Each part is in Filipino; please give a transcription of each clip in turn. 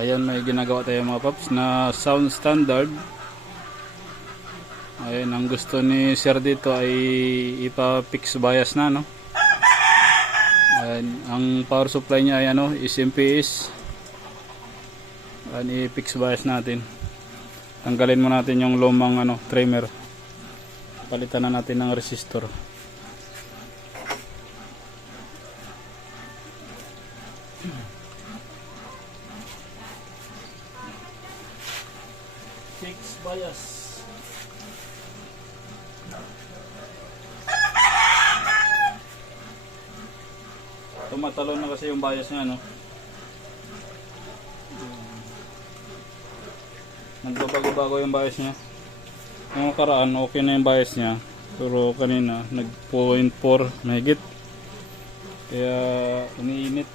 Ayan, may ginagawa tayo mga paps na sound standard. Ayan, ang gusto ni sir dito ay ipa-fix bias na, no? Ayan, ang power supply niya ay ano, is MPS. Ayan, i-fix bias natin. Tanggalin mo natin yung lumang ano, trimmer. Palitan na natin ng resistor. Fix bias. Tumatalon na kasi yung bias niya, no? Nagbabago-bago yung bias niya. Yung nakaraan, okay na yung bias niya. Pero kanina, nag 0.4 mahigit. Kaya, umiinit.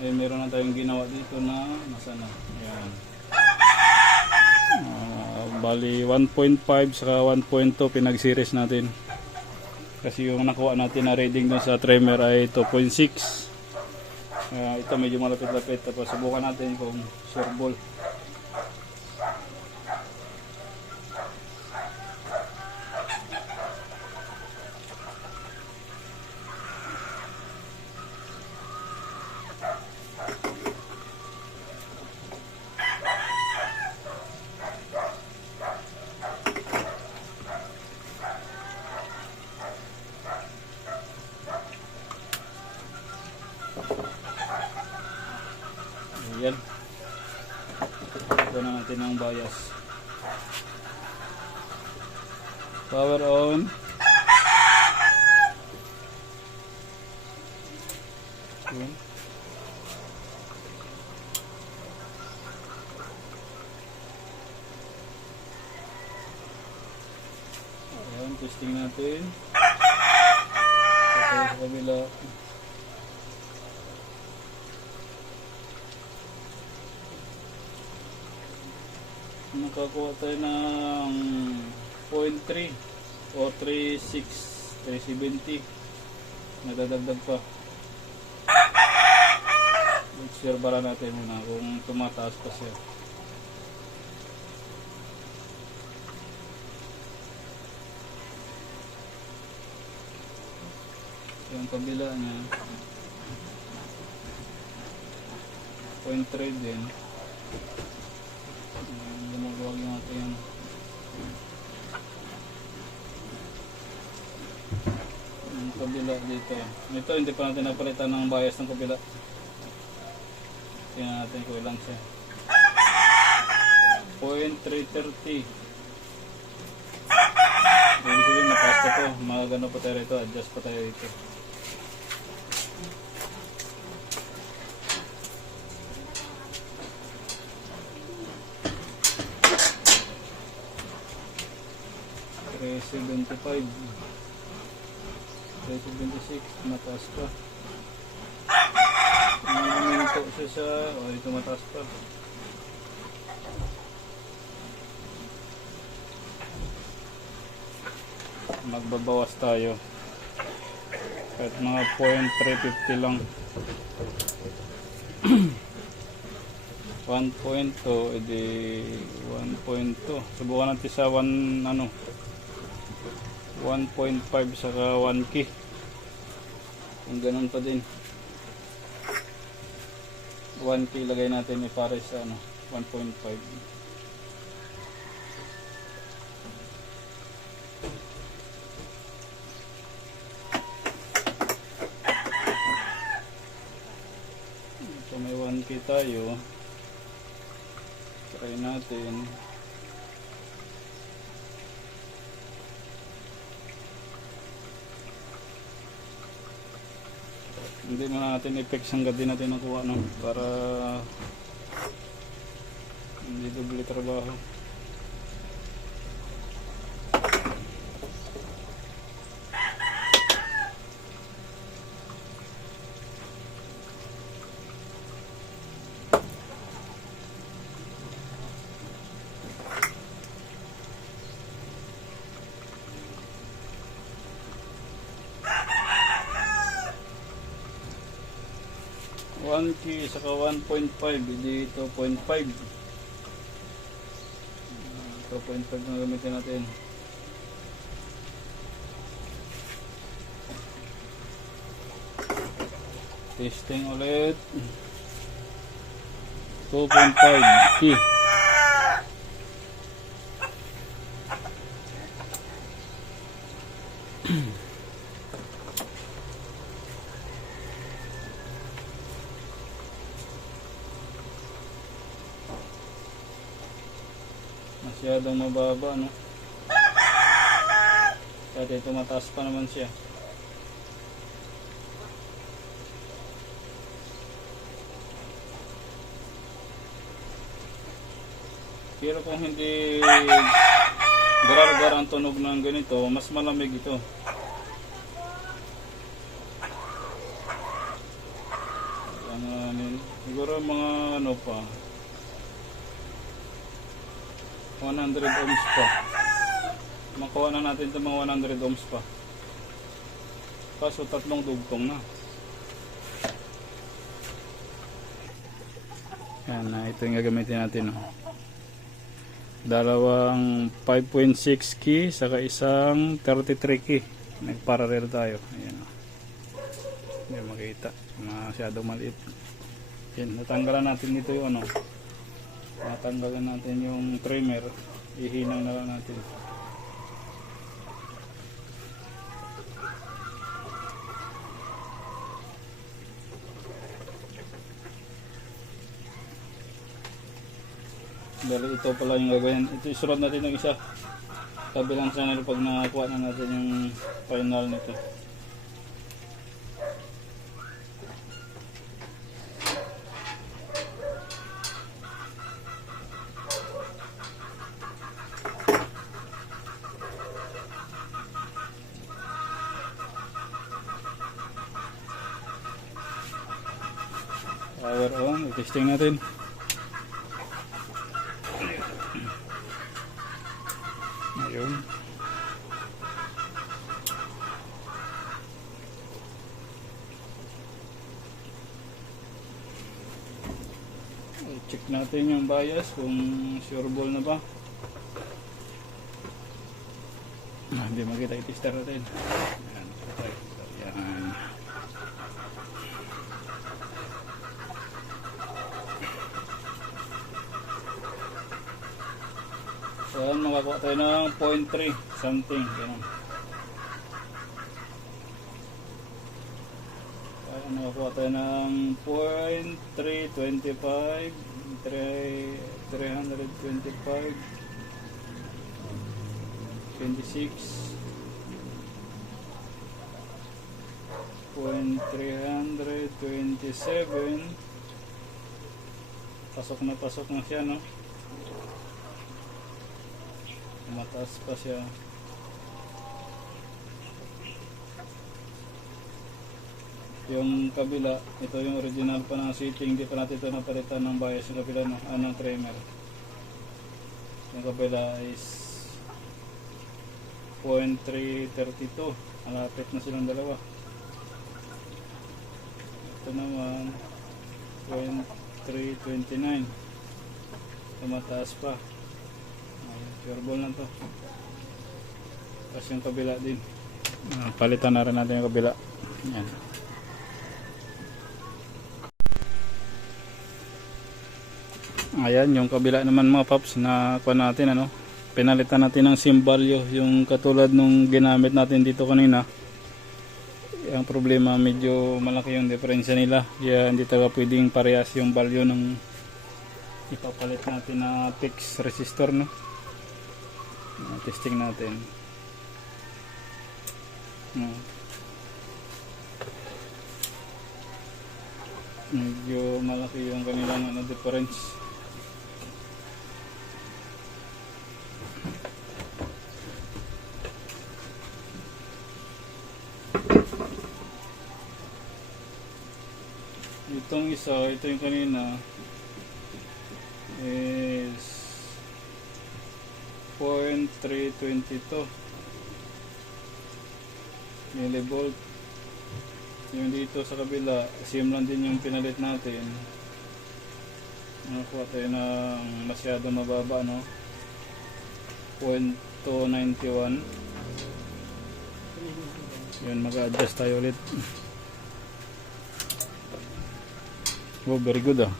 Ay, meron na tayong ginawa dito na, nasa na? Ayan. Bali, 1.5 saka 1.2 pinag-series natin. Kasi yung nakuha natin na reading dun sa trimmer ay 2.6. Ito medyo malapit-lapit. Tapos subukan natin kung sure ball. Ayan. Ito na natin ang bias. Power on. Ayan. Ayan, testing natin. Ito sa kabila. Nakakuha tayo ng 0.3 o 370. Nadadagdag pa. Share bara natin muna kung tumataas pa siya. Yung kabila niya 0.3 din. Gumagawag natin yan. Yung kabila dito. Ito hindi pa natin napalitan ng bias ng kabila. Tingnan natin kung ilang siya. 0.330. Ibig sabihin napasta po. Magano pa tayo rito. Adjust pa tayo rito. $375, $376, mataas pa. Minto siya sa, ito mataas pa. Magbabawas tayo. Kahit mga 0.350 lang. 1.2, edi 1.2. Subukan natin sa 1, ano, 1.5 saka 1K. Kung ganun pa din. 1K lagay natin pare sa ano, 1.5. So may 1K tayo. Try natin. Hindi na natin i-fix hanggang din natin nakuha, no? Para hindi doble trabaho. 1 key saka 1.5, hindi 2.5. 2.5 na gamitin natin. Testing ulit. 2.5 key. Masyadong mababa, no? Kaya dito mataas pa naman siya. Pero kung hindi gar-gar ang tunog ng ganito, mas malamig ito. Siguro mga ano pa, 100 ohms pa. Makuha na natin ito mga 100 ohms pa. Kaso tatlong dugtong na. Yan na, ito yung gagamitin natin. Oh. Dalawang 5.6 key saka isang 33 key. Nag-parallel tayo. Ayan. Oh. Hindi makita. Masyadong maliit. Yan, natanggalan natin dito yung ano. Natanggalan natin yung trimmer. Ihinang na lang natin. Dali ito pala yung gagawin. Ito isurad natin ng isa. Kabilang channel pag nakakuha na natin yung final nito. Power on, i-testing natin. Ayun. I-check natin yung bias kung sure ball na ba. Hindi makita, i-tester natin. Ayan. Ayan. So, makakuha tayo ng 0.3 something. Ganun. So, makakuha tayo ng 0.325 325 26 0.327. Pasok na siya, no? Mataas pa siya. Yung kabila, ito yung original pa ng setting, hindi pa natin ito napalitan ng bias yung kabila ng trimmer. Yung kabila is 0.332. Malapit na silang dalawa. Ito naman 0.329. Mataas pa. Pure ball na to. Tapos yung kabila din. Palitan na rin natin yung kabila. Yan. Ayan yung kabila naman mga paps na kuha natin, ano. Pinalitan natin ng sim value. Yung katulad nung ginamit natin dito kanina. Ang problema medyo malaki yung diferensya nila. Kaya hindi taga pwedeng parehas yung value ng ipapalit natin na fixed resistor, no. Testing natin. Medyo malaki yung kanilang difference. Itong isa, ito yung kanina is 0.322 millivolt. Yung dito sa kabila, same lang din yung pinalit natin. Nakakuha tayo ng masyado mababa, no? 0.291. Yun, mag-adjust tayo ulit. Oh, very good ah.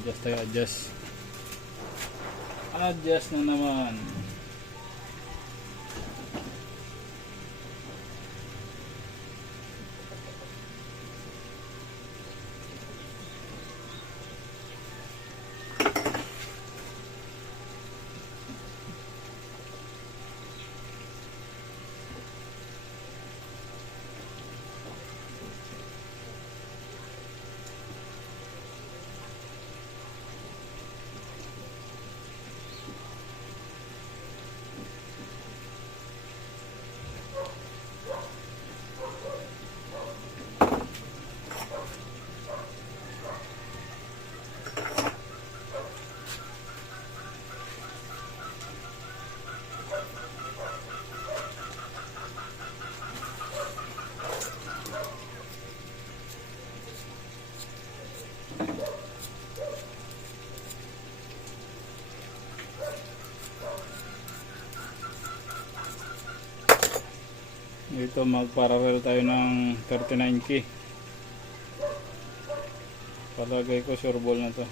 Adjust tayo, adjust. Adjust na naman. Dito mag-parallel tayo ng 39K. Palagay ko sure ball na to.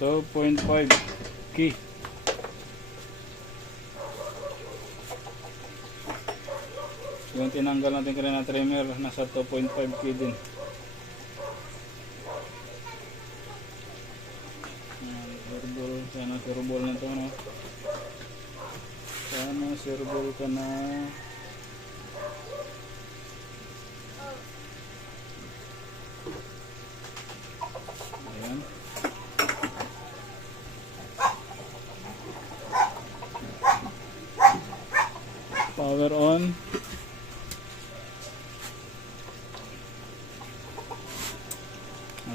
So 0.5K. Yung tinanggal natin kanina na trimmer, nasa 2.5K din. Sureball, sana sureball na ito, no? Sana sureball ka na. Ayan. Power on.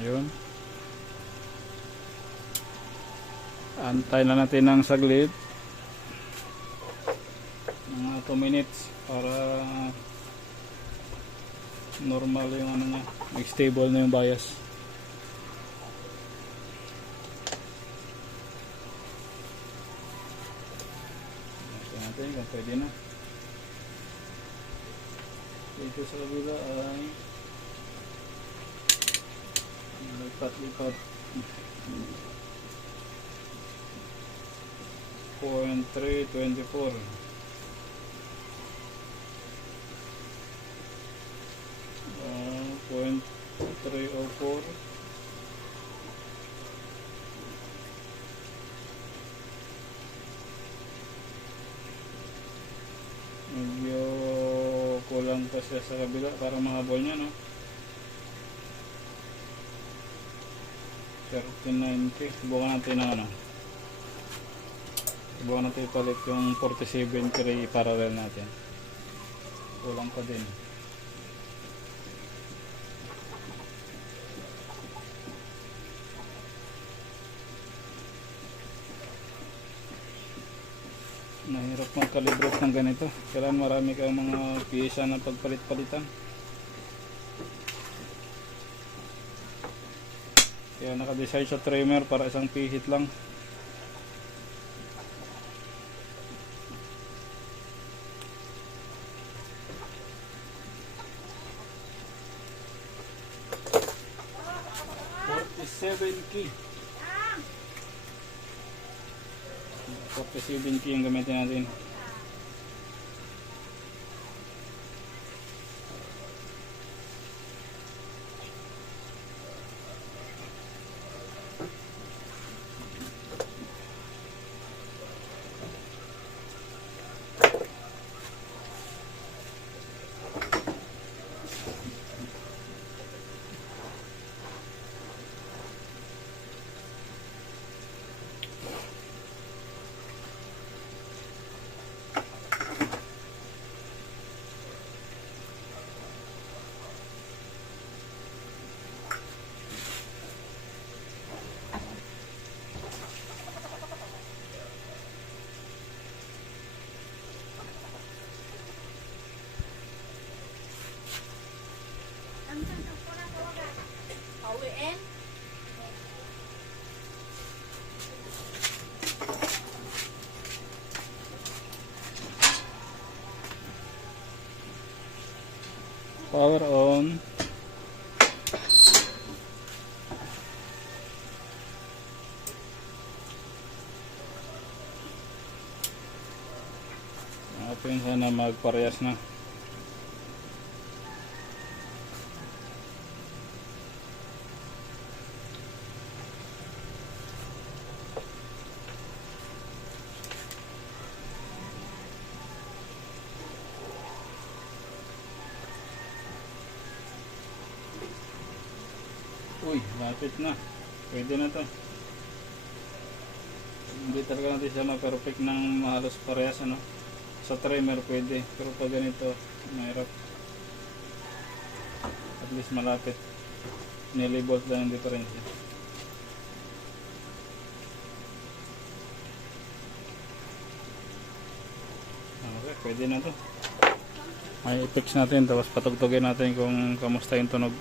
Ayun. Antay na natin ng saglit. Mga 2 minutes para normal yung ano niya. Stable na yung bias. Ito natin kung pwede na. Dito sa kabila ay lipat-lipat 0.324 0.304 medyo kulang pa siya sa kabila para mahabol niya, no? 39K. Subukan natin na ano. Subukan natin ipalit yung 47K parallel natin. Kulang pa din. Mahirap mag-calibrate ng ganito. Kailangan marami kang mga piyesa na pagpalit-palitan. Kaya naka-design sa trimmer para isang pihit lang. $47K. 47K yung gamitin natin. Power on. Atin sana magparehas na. Uy, lapit na. Pwede na to. Hindi talaga natin siya ma-perfect ng halos parehas, ano. Sa trimmer pwede, pero pag ganito, mahirap. At least malapit. Nilibolt lang yung diferensya. Okay, pwede na to. May i-fix natin, tapos patugtugin natin kung kamusta yung tunog.